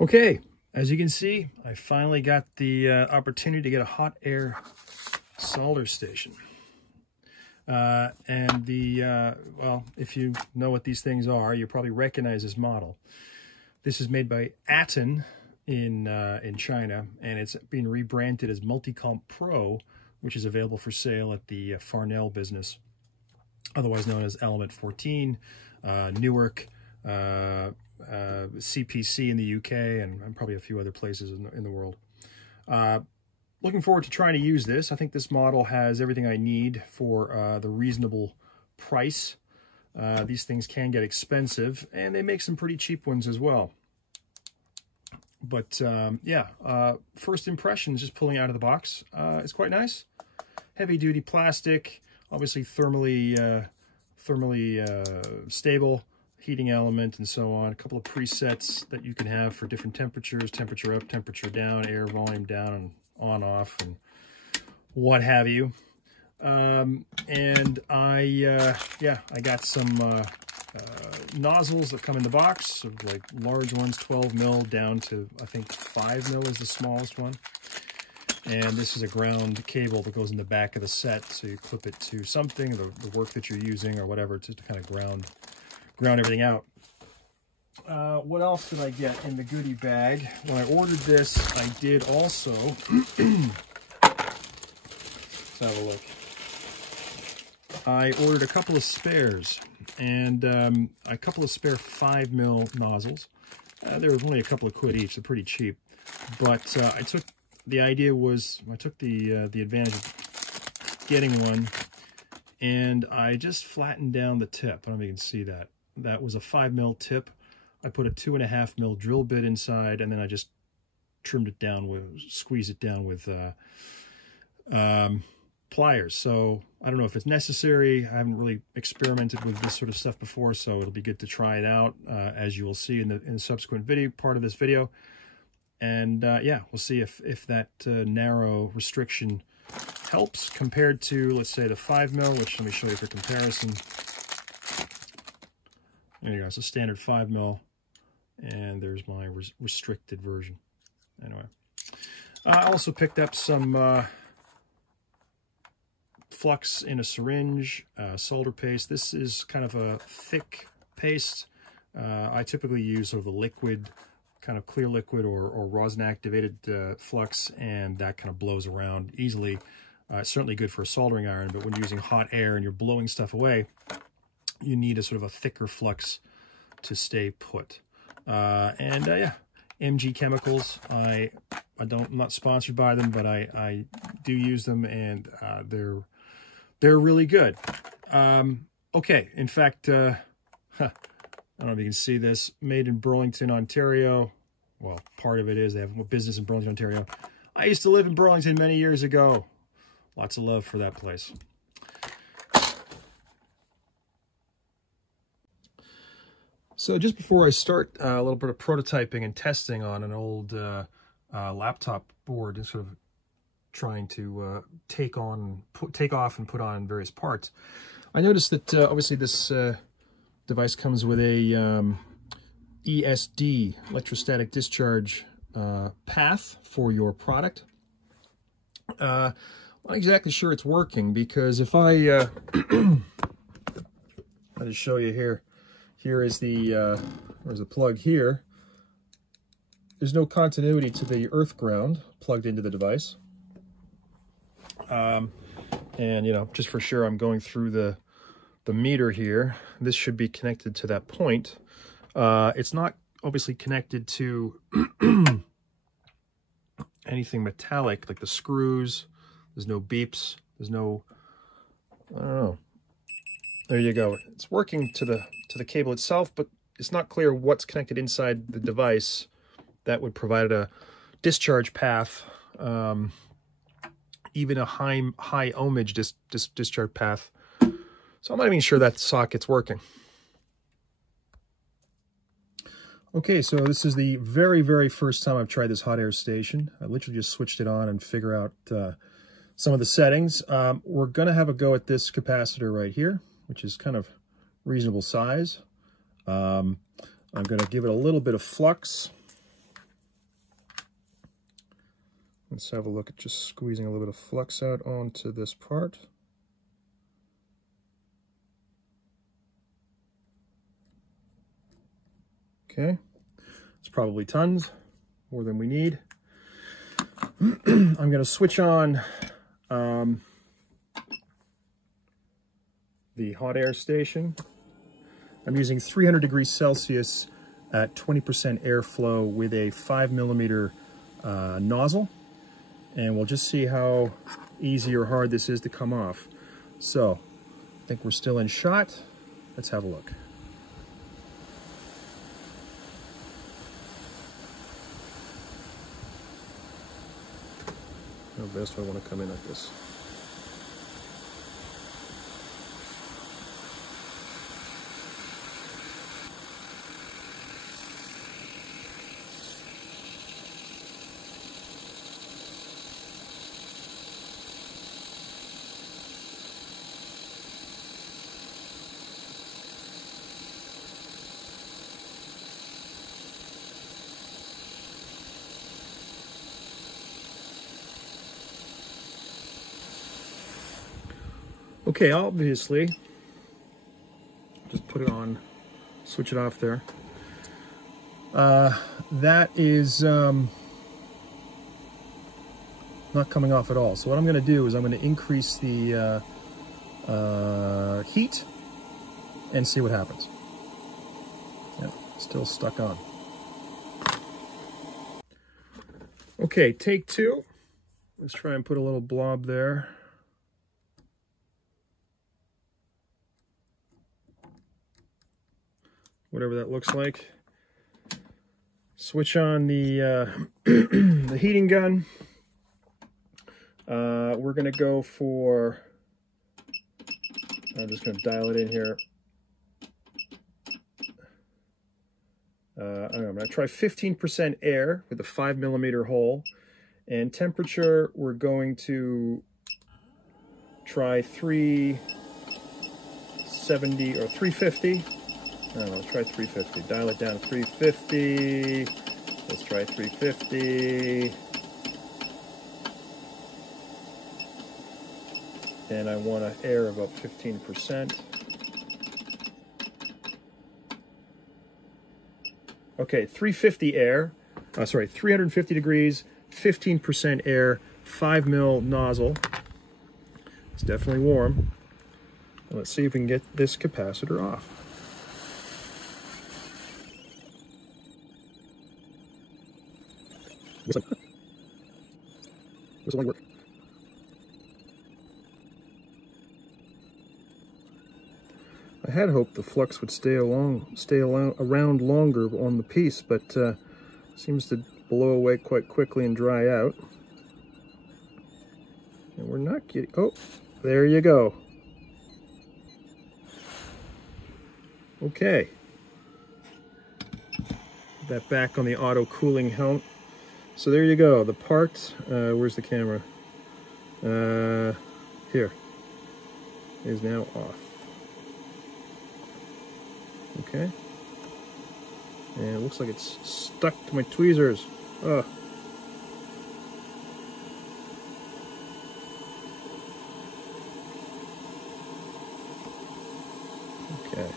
Okay, as you can see, I finally got the opportunity to get a hot air solder station. Well, if you know what these things are, you probably recognize this model. This is made by Aten in China, and it's being rebranded as Multicomp Pro, which is available for sale at the Farnell business, otherwise known as Element 14, Newark, CPC in the UK, and probably a few other places in the world. Looking forward to trying to use this. I think this model has everything I need for the reasonable price. These things can get expensive, and they make some pretty cheap ones as well. But yeah, first impressions just pulling out of the box. It's quite nice. Heavy-duty plastic, obviously thermally stable. Heating element and so on. A couple of presets that you can have for different temperatures, temperature up, temperature down, air volume down and on, off, and what have you. And I got some nozzles that come in the box, so like large ones, 12 mil down to, I think 5 mil is the smallest one. And this is a ground cable that goes in the back of the set, so you clip it to something, the work that you're using or whatever, to kind of ground everything out. What else did I get in the goodie bag? When I ordered this, I did also let's have a look. I ordered a couple of spares, and a couple of spare 5 mil nozzles. They were only a couple of quid each. They're pretty cheap, but I took the advantage of getting one, and I just flattened down the tip. I don't know if you can see that. That was a 5 mil tip. I put a 2.5 mil drill bit inside, and then I just trimmed it down squeezed it down with pliers. So I don't know if it's necessary. I haven't really experimented with this sort of stuff before, so it'll be good to try it out, as you will see in the subsequent part of this video. And yeah, we'll see if that narrow restriction helps compared to, let's say, the 5 mil, which let me show you for comparison. There you go. It's a standard 5 mil, and there's my restricted version. Anyway, I also picked up some flux in a syringe, solder paste. This is kind of a thick paste. I typically use sort of a liquid, kind of clear liquid or rosin-activated flux, and that kind of blows around easily. It's certainly good for a soldering iron, but when you're using hot air and you're blowing stuff away, you need a sort of a thicker flux to stay put. Yeah, MG Chemicals. I'm not sponsored by them, but I do use them, and they're really good. Okay, in fact, I don't know if you can see this. Made in Burlington, Ontario. Well, part of it is they have a business in Burlington, Ontario. I used to live in Burlington many years ago. Lots of love for that place. So just before I start a little bit of prototyping and testing on an old laptop board, and sort of trying to take off and put on various parts, I noticed that obviously this device comes with a ESD, electrostatic discharge path for your product. I'm not exactly sure it's working, because if I'll just show you here. Here is there's a plug here. There's no continuity to the earth ground plugged into the device. And, you know, just for sure, I'm going through the meter here. This should be connected to that point. It's not obviously connected to anything metallic, like the screws. There's no beeps. There's no, I don't know. There you go. It's working to the cable itself, but it's not clear what's connected inside the device that would provide a discharge path, even a high ohmage discharge path. So I'm not even sure that socket's working. Okay, so this is the very, very first time I've tried this hot air station. I literally just switched it on and figure out some of the settings. We're going to have a go at this capacitor right here, which is kind of reasonable size. I'm going to give it a little bit of flux. Let's have a look at just squeezing a little bit of flux out onto this part. Okay, it's probably tons, more than we need. I'm going to switch on the hot air station. I'm using 300 degrees Celsius at 20% airflow with a 5mm nozzle, and we'll just see how easy or hard this is to come off. So, I think we're still in shot. Let's have a look. How best do I want to come in like this? Okay, obviously, just put it on, switch it off there. That is not coming off at all. So what I'm going to do is I'm going to increase the heat and see what happens. Yeah, still stuck on. Okay, take two. Let's try and put a little blob there. Whatever that looks like. Switch on the the heating gun. We're gonna go for, I'm just gonna dial it in here. I'm gonna try 15% air with a 5mm hole, and temperature we're going to try 370 or 350. I don't know, let's try 350. Dial it down to 350. Let's try 350. And I want an air of about 15%. Okay, 350 air. 350 degrees, 15% air, 5mm nozzle. It's definitely warm. Let's see if we can get this capacitor off. This will work. I had hoped the flux would stay around longer on the piece, but seems to blow away quite quickly and dry out. And we're not getting, oh, there you go. Okay. Put that back on the auto cooling helmet. So there you go, the part, where's the camera? Here, is now off. Okay. And it looks like it's stuck to my tweezers. Oh. Okay.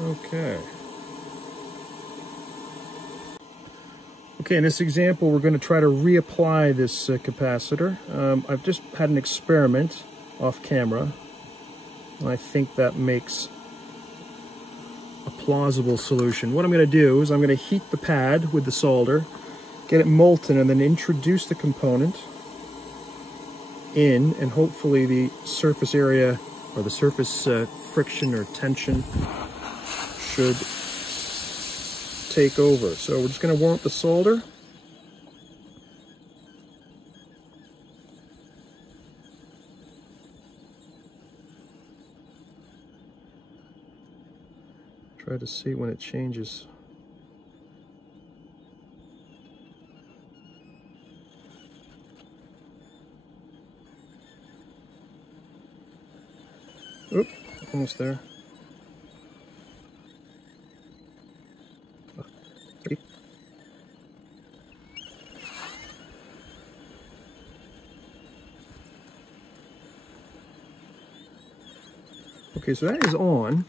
Okay. Okay, in this example, we're going to try to reapply this capacitor. I've just had an experiment off camera, and I think that makes a plausible solution. What I'm going to do is I'm going to heat the pad with the solder, get it molten, and then introduce the component in, and hopefully the surface area or the surface friction or tension should take over. So we're just going to warm up the solder. Try to see when it changes. Oop, almost there. Okay, so that is on.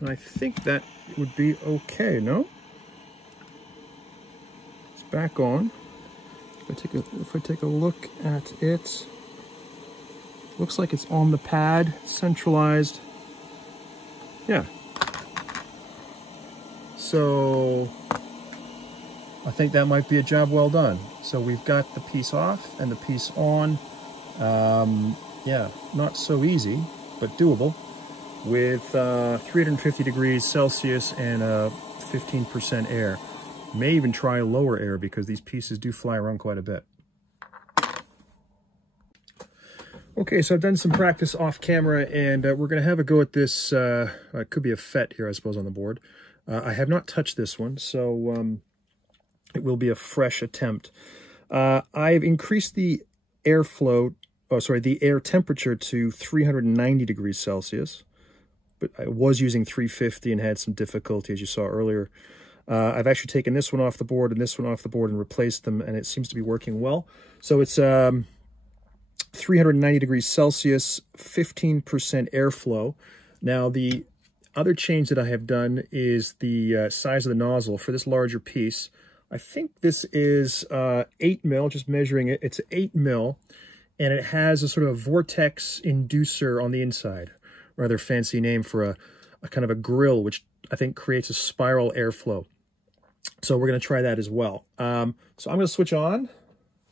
And I think that would be okay, no? It's back on. If I take a look at it, looks like it's on the pad, centralized. Yeah. So I think that might be a job well done. So we've got the piece off and the piece on. Yeah, not so easy, but doable. With 350 degrees Celsius and 15% air. May even try lower air because these pieces do fly around quite a bit. Okay, so I've done some practice off camera, and we're going to have a go at this. It could be a FET here, I suppose, on the board. I have not touched this one, so it will be a fresh attempt. I've increased the airflow, the air temperature to 390 degrees Celsius. But I was using 350 and had some difficulty, as you saw earlier. I've actually taken this one off the board and this one off the board and replaced them, and it seems to be working well. So it's 390 degrees Celsius, 15% airflow. Now, the other change that I have done is the size of the nozzle for this larger piece. I think this is 8 mil, just measuring it. It's 8 mil, and it has a sort of vortex inducer on the inside. Rather fancy name for a kind of a grill, which I think creates a spiral airflow. So we're going to try that as well. So I'm going to switch on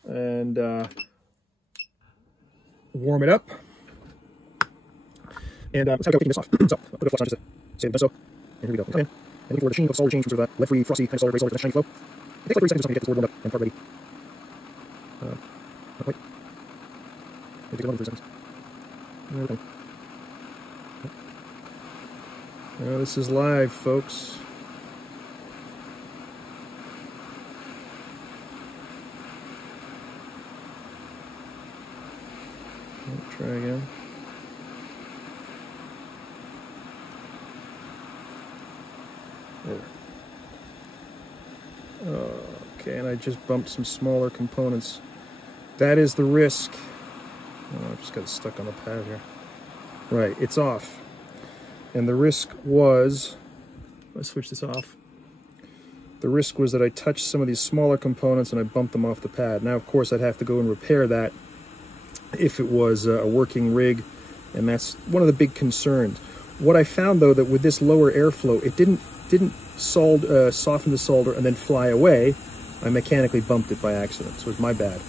and warm it up. And let's have a go taking this off. So I'll put a flux on just to save the so. And here we go. Come in. And looking for the sheen of solder change from sort of lead-free, frosty, kind of solder, gray solder, to shiny flow. It takes like 30 seconds or something to get this board warmed up and part ready. Not quite. It'll take another 30 seconds. There we go. Well, this is live, folks. Try again. There. Okay, and I just bumped some smaller components. That is the risk. Oh, I just got it stuck on the pad here. Right, it's off. And the risk was, let's switch this off. The risk was that I touched some of these smaller components and I bumped them off the pad. Now, of course, I'd have to go and repair that if it was a working rig, and that's one of the big concerns. What I found, though, that with this lower airflow, it didn't soften the solder and then fly away. I mechanically bumped it by accident, so it's my bad.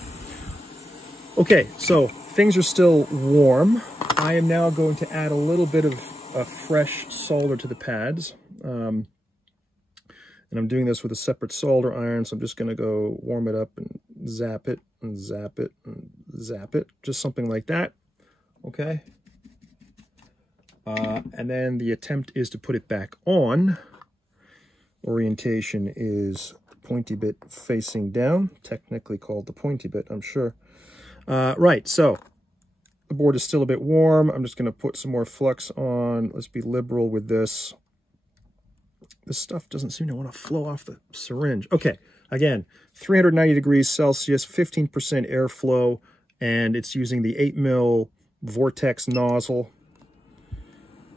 Okay, so things are still warm. I am now going to add a little bit of fresh solder to the pads. And I'm doing this with a separate solder iron, so I'm just going to go warm it up and zap it and zap it and zap it, just something like that. Okay. And then the attempt is to put it back on. Orientation is pointy bit facing down, technically called the pointy bit, I'm sure. Right, so the board is still a bit warm. I'm just going to put some more flux on. Let's be liberal with this. This stuff doesn't seem to want to flow off the syringe. Okay, again, 390 degrees Celsius, 15% airflow, and it's using the 8 mil vortex nozzle.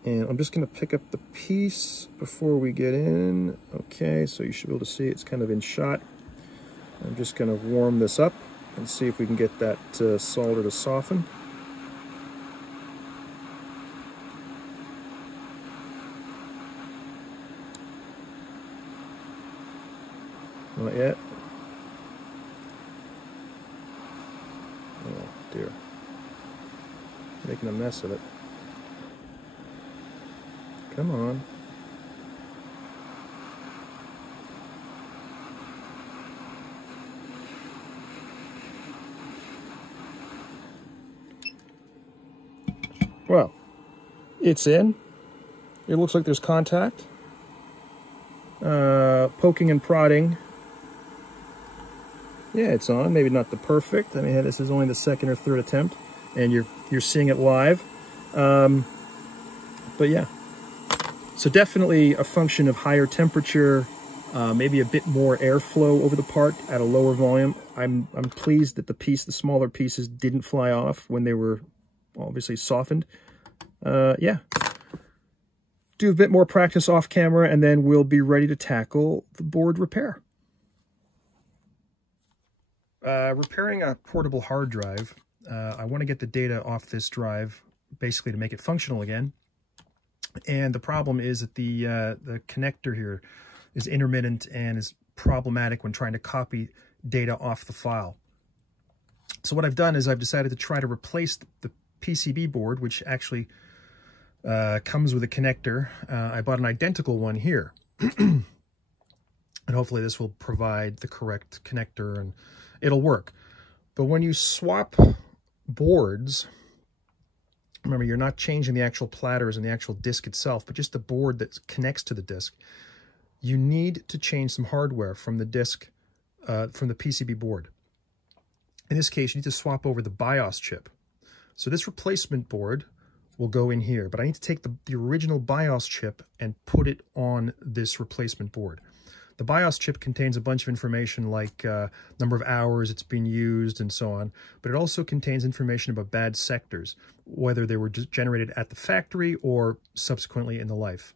And I'm just going to pick up the piece before we get in. Okay, so you should be able to see it's kind of in shot. I'm just going to warm this up and see if we can get that solder to soften. Not yet. Oh dear. Making a mess of it. Come on. Well, it's in. It looks like there's contact. Poking and prodding. Yeah, it's on. Maybe not the perfect. I mean, this is only the second or third attempt, and you're seeing it live. But yeah, so definitely a function of higher temperature, maybe a bit more airflow over the part at a lower volume. I'm pleased that the smaller pieces didn't fly off when they were obviously softened. Yeah. Do a bit more practice off camera, and then we'll be ready to tackle the board repair. Repairing a portable hard drive, I want to get the data off this drive, basically to make it functional again. And the problem is that the connector here is intermittent and is problematic when trying to copy data off the file. So what I've done is I've decided to try to replace the PCB board, which actually comes with a connector. I bought an identical one here. And hopefully this will provide the correct connector and it'll work. But when you swap boards, remember, you're not changing the actual platters and the actual disk itself, but just the board that connects to the disk. You need to change some hardware from the disk, from the PCB board. In this case, you need to swap over the BIOS chip. So this replacement board will go in here, but I need to take the original BIOS chip and put it on this replacement board. The BIOS chip contains a bunch of information like number of hours it's been used and so on, but it also contains information about bad sectors, whether they were generated at the factory or subsequently in the life.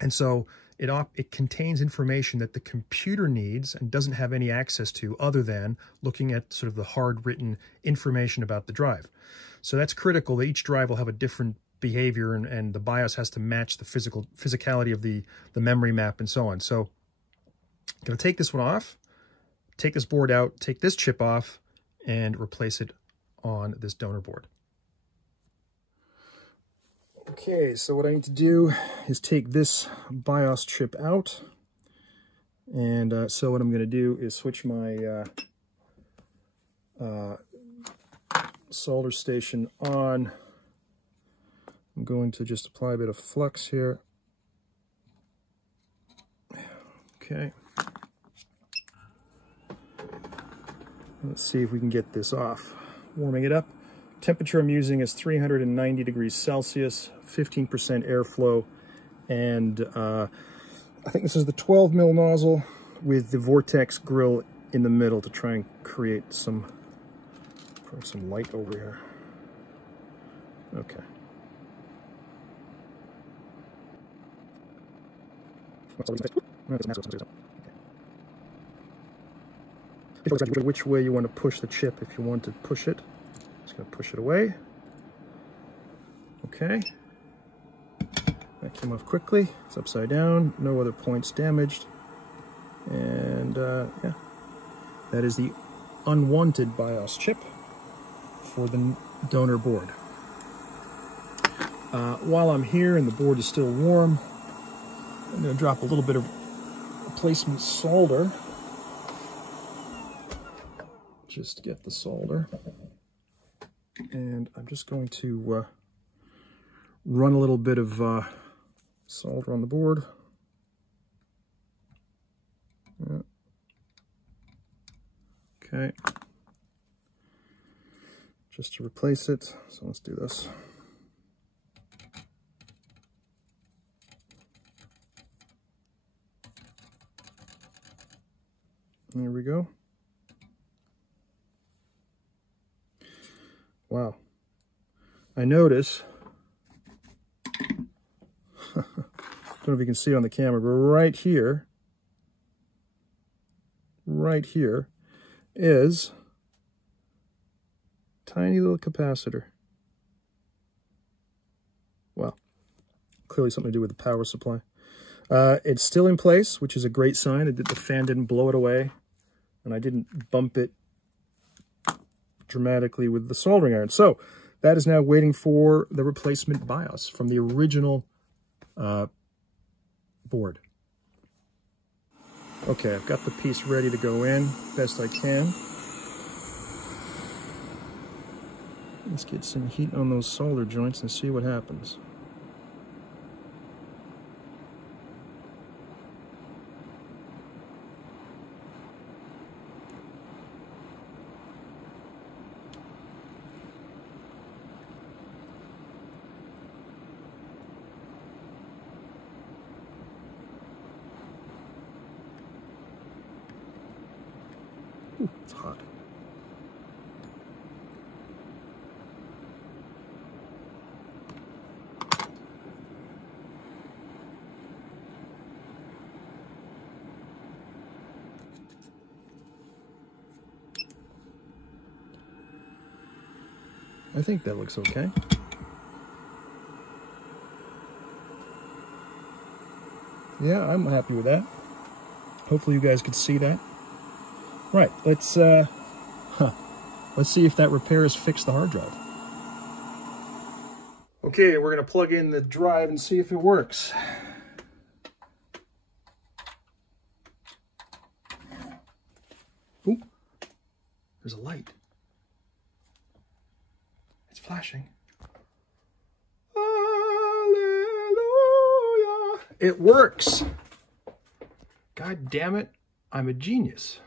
And so it contains information that the computer needs and doesn't have any access to other than looking at sort of the hard-written information about the drive. So that's critical that each drive will have a different behavior, and the BIOS has to match the physicality of the memory map and so on. So I'm going to take this one off, take this board out, take this chip off, and replace it on this donor board. Okay, so what I need to do is take this BIOS chip out. And so what I'm going to do is switch my solder station on. I'm going to just apply a bit of flux here. Okay. Let's see if we can get this off. Warming it up. Temperature I'm using is 390 degrees Celsius, 15% airflow, and I think this is the 12 mil nozzle with the vortex grill in the middle to try and create some light over here. Okay. Which way you want to push the chip if you want to push it. Just going to push it away. Okay. That came off quickly. It's upside down. No other points damaged. And yeah, that is the unwanted BIOS chip for the donor board. While I'm here and the board is still warm, I'm going to drop a little bit of replacement solder. Just get the solder. And I'm just going to run a little bit of solder on the board. Yeah. Okay. Just to replace it. So let's do this. There we go. Wow. I notice, I don't know if you can see it on the camera, but right here is a tiny little capacitor. Well, clearly something to do with the power supply. It's still in place, which is a great sign. The fan didn't blow it away, and I didn't bump it dramatically with the soldering iron. So that is now waiting for the replacement BIOS from the original board. Okay, I've got the piece ready to go in best I can. Let's get some heat on those solder joints and see what happens. Ooh, it's hot. I think that looks okay. Yeah, I'm happy with that. Hopefully you guys could see that. Right, let's see if that repair has fixed the hard drive. Okay, we're gonna plug in the drive and see if it works. Ooh, there's a light. It's flashing. Hallelujah! It works! God damn it, I'm a genius.